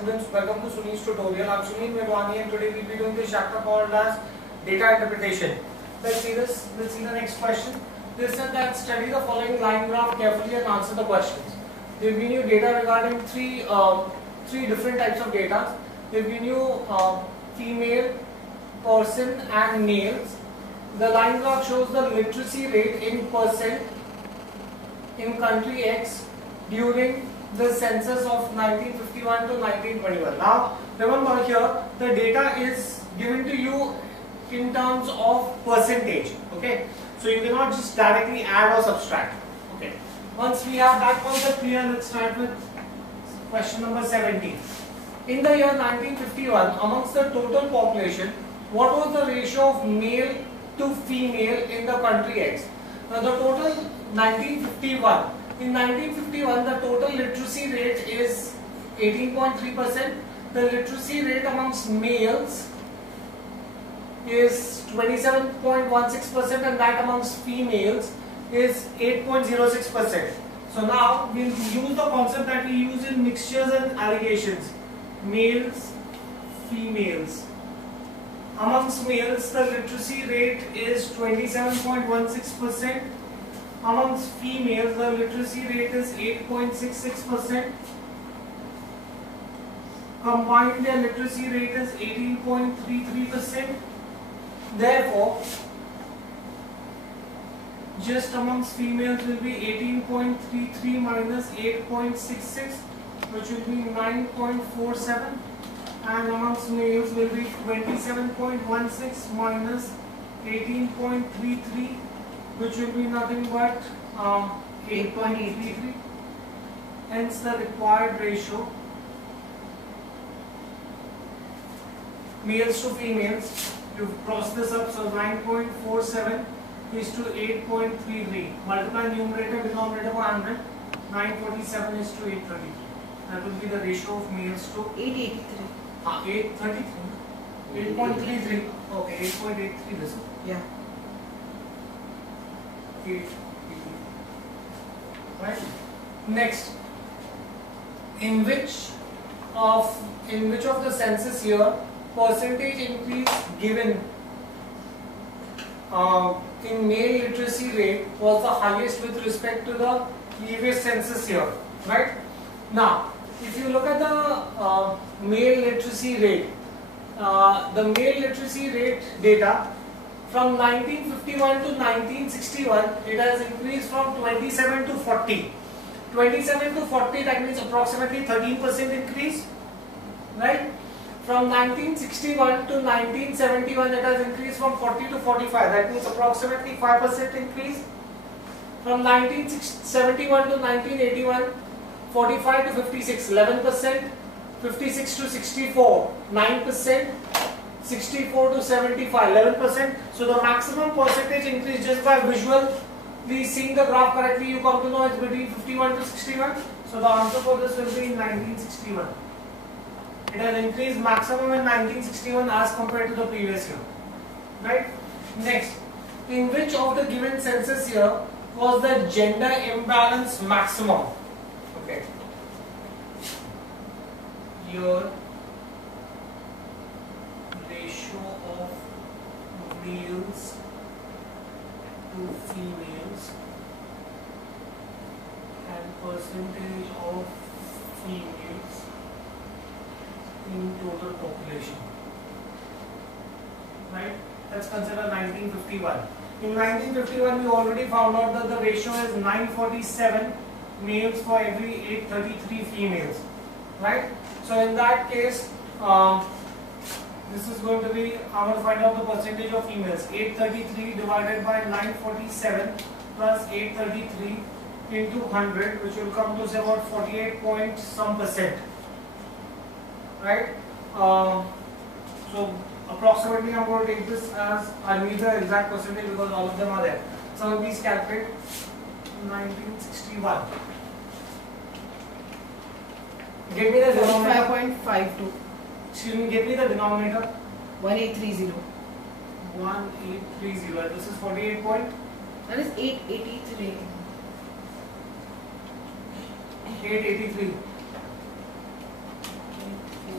students, welcome to Sunil's tutorial. I am Sunil Mirwani and today we will be doing this chapter called as data interpretation. Let's see this. Let's see the next question. They said that study the following line graph carefully and answer the questions. They have given you data regarding three different types of data. They have given you female, person and males. The line graph shows the literacy rate in percent in country X during the census of 1951 to 1921. Now remember here the data is given to you in terms of percentage. Okay, so you cannot just directly add or subtract. Okay, once we have that concept clear, let's start with question number 17. In the year 1951, amongst the total population, what was the ratio of male to female in the country X? Now the total 1951. In 1951, the total literacy rate is 18.3%. The literacy rate amongst males is 27.16% and that amongst females is 8.06%. So now we'll use the concept that we use in mixtures and allegations. Males, females. Amongst males, the literacy rate is 27.16%. Amongst females, the literacy rate is 8.66%. Combined, their literacy rate is 18.33%. Therefore, just amongst females will be 18.33 minus 8.66, which will be 9.47, and amongst males will be 27.16 minus 18.33, which will be nothing but 8.83. Hence the required ratio males to females, you cross this up, so 9.47 is to 8.33. Multiply numerator denominator by 100, 947 is to 833. That will be the ratio of males to 883. 833. 8.33. Okay, 8.83 this one. Yeah. 8. Right. Next, in which of the census year percentage increase given in male literacy rate was the highest with respect to the previous census year? Right. Now, if you look at the male literacy rate, the male literacy rate data. From 1951 to 1961, it has increased from 27 to 40. 27 to 40, that means approximately 13% increase, right? From 1961 to 1971, it has increased from 40 to 45. That means approximately 5% increase. From 1971 to 1981, 45 to 56, 11%. 56 to 64, 9%. 64 to 75, 11%. So the maximum percentage increase just by visually seeing the graph correctly, you come to know it's between 51 to 61. So the answer for this will be in 1961. It has increased maximum in 1961 as compared to the previous year. Right? Next, in which of the given census year was the gender imbalance maximum? Okay. Year ratio of males to females and percentage of females in total population. Right? Let's consider 1951. In 1951, we already found out that the ratio is 947 males for every 833 females. Right? So in that case, this is going to be, I want to find out the percentage of females. 833 divided by 947 plus 833 into 100, which will come to say about 48 point some percent. Right? So approximately I'm going to take this as, I'll need the exact percentage because all of them are there. So please calculate 1961. Give me the denominator. 45.52. Excuse me, give me the denominator. 1830. 1830. This is 48 point. That is 883. 883.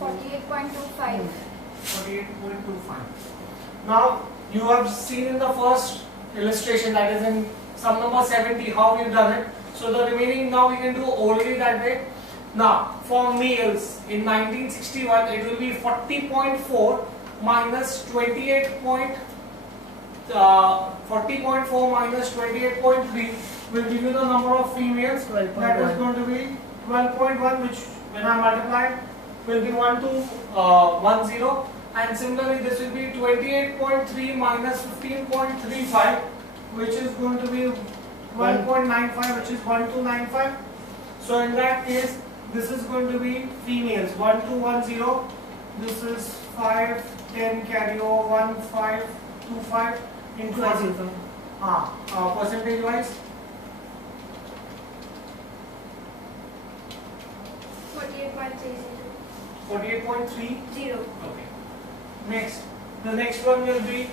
48.25. 48.25. Now you have seen in the first illustration, that is in sum number 70, how we've done it. So the remaining now we can do only that way. Now for males in 1961 it will be 40.4 minus 40.4 minus 28.3 will give you the number of females. 12.1. That is going to be 12.1, which when I multiply will be 1210, and similarly this will be 28.3 minus 15.35, which is going to be 12.95, which is 1295. So in that case this is going to be females 1210. This is 5, 10 carry over 1, 5, 2, 5 into 505. Percentage wise 48.30. 48.30. Okay. Next, the next one will be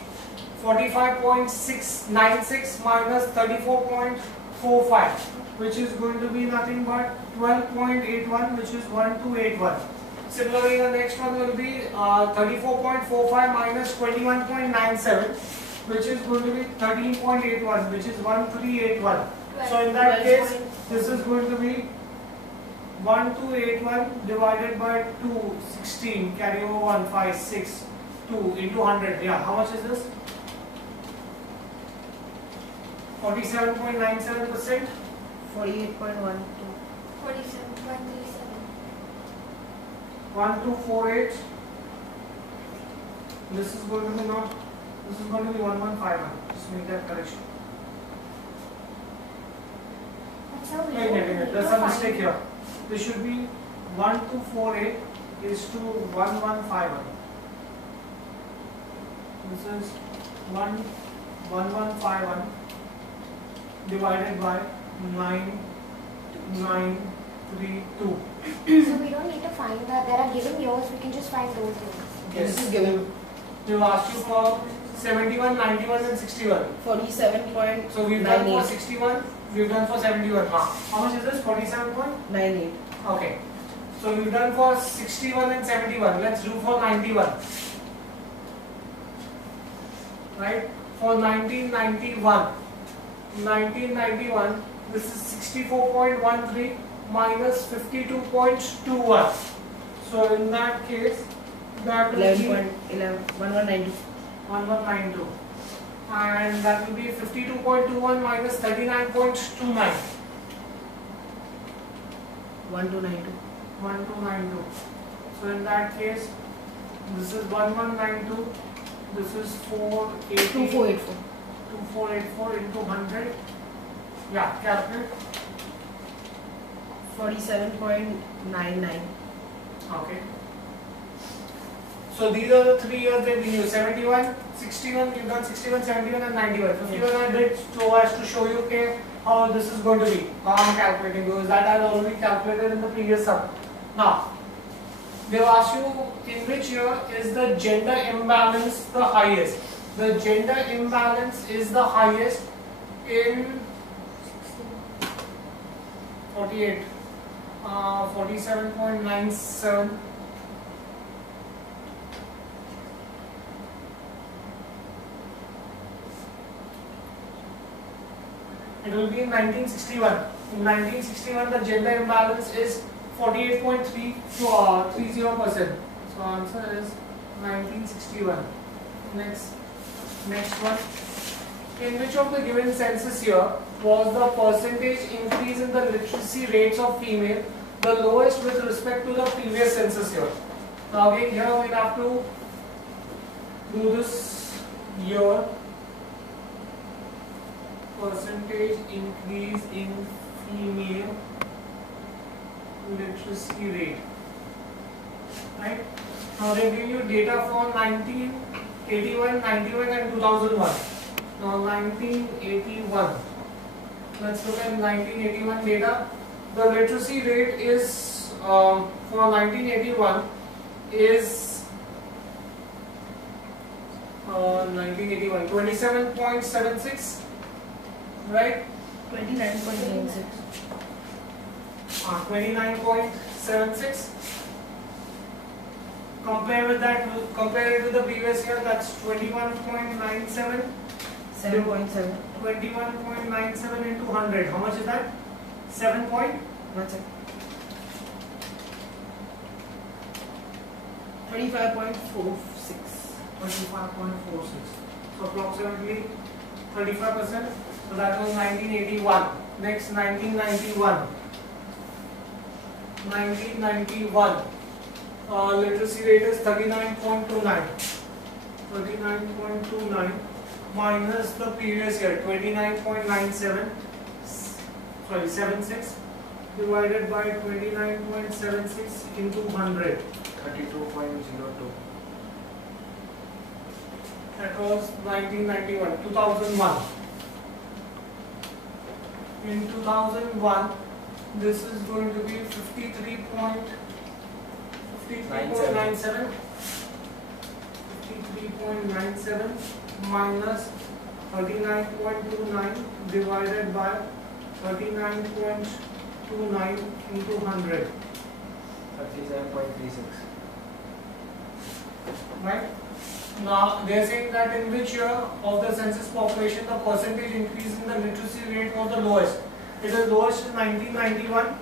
45.696 minus 34.45, which is going to be nothing but 12.81, which is 1281. Similarly, the next one will be 34.45 minus 21.97, which is going to be 13.81, which is 1381. So in that case, this is going to be 1281 divided by 2, 16, carry over 1, 5, 6, 2 into 100. Yeah, how much is this? 47.97%. 48.12. 47.37. 1248. This is going to be not. This is going to be 1151. Just make that correction. That's how we Wait, do. there's a mistake here. This should be 1248 is to 1151. This is 1151 divided by 9932. So we don't need to find that. There are given years. We can just find those years. This is given They will ask you for 71, 91 and 61. 47.98. So we've done for 61, we've done for 71. How much is this? 47 point? 98. Okay. So we've done for 61 and 71. Let's do for 91. Right? For 1991, this is 64.13 minus 52.21. So in that case, that will be 11.92. 1192. And that will be 52.21 minus 39.29. 1292. 1292. So in that case, this is 1192. This is 480. 2484. 2484 into 100. Yeah, calculate. 47.99. Okay. So these are the 3 years they've been used. 71, 61, you've done 61, 71 and 91. 51 I did so as to show you okay, how this is going to be, how I'm calculating, because that I already calculated in the previous sum. Now, they will ask you in which year is the gender imbalance the highest. The gender imbalance is the highest in 48, 47.97. It will be in 1961. In 1961, the gender imbalance is 48.30%. So answer is 1961. Next one. In which of the given census year was the percentage increase in the literacy rates of female the lowest with respect to the previous census year? Now again here we'll have to do this year. Percentage increase in female literacy rate. Right? Now they give you data for 1981, 91 and 2001. Now 1981. Let's look at 1981 data. The literacy rate is for 1981 is 1981 27.76. Right? 29.96. 29.76. Compare it with the previous year. That's 21.97. 7.7. 21.97 into 100. How much is that? 7 point. What's it? 25.46. 25.46. So approximately 35%. So that was 1981. Next 1991. 1991. Literacy rate is 39.29. 39.29 minus the previous year 29.97. Sorry, 76 divided by 29.76 into 100. 32.02. That was 1991, 2001. In 2001, this is going to be 53.97. 53.97 minus 39.29 divided by 39.29 into 100. 37.36. Right? Now they are saying that in which year of the census population the percentage increase in the literacy rate was the lowest. It is lowest in 1991.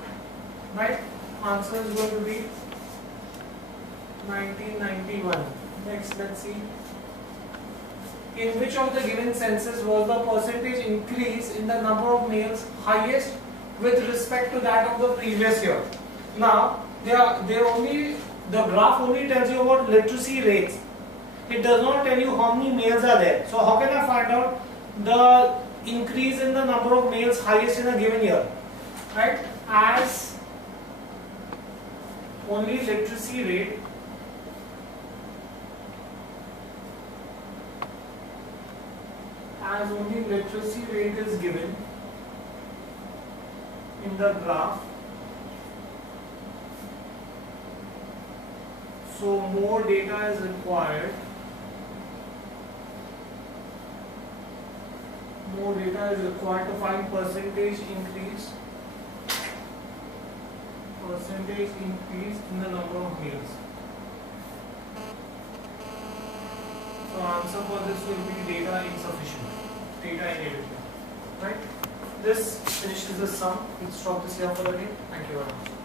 Right? Answer is going to be 1991. Next, let's see. In which of the given census was the percentage increase in the number of males highest with respect to that of the previous year? Now, the graph only tells you about literacy rates. It does not tell you how many males are there. So how can I find out the increase in the number of males highest in a given year? Right? As only literacy rate is given in the graph, so more data is required. More data is required to find percentage increase in the number of males. So answer for this will be data insufficient, data inadequate. Right? This finishes the sum. We'll stop this here for the day. Thank you very much.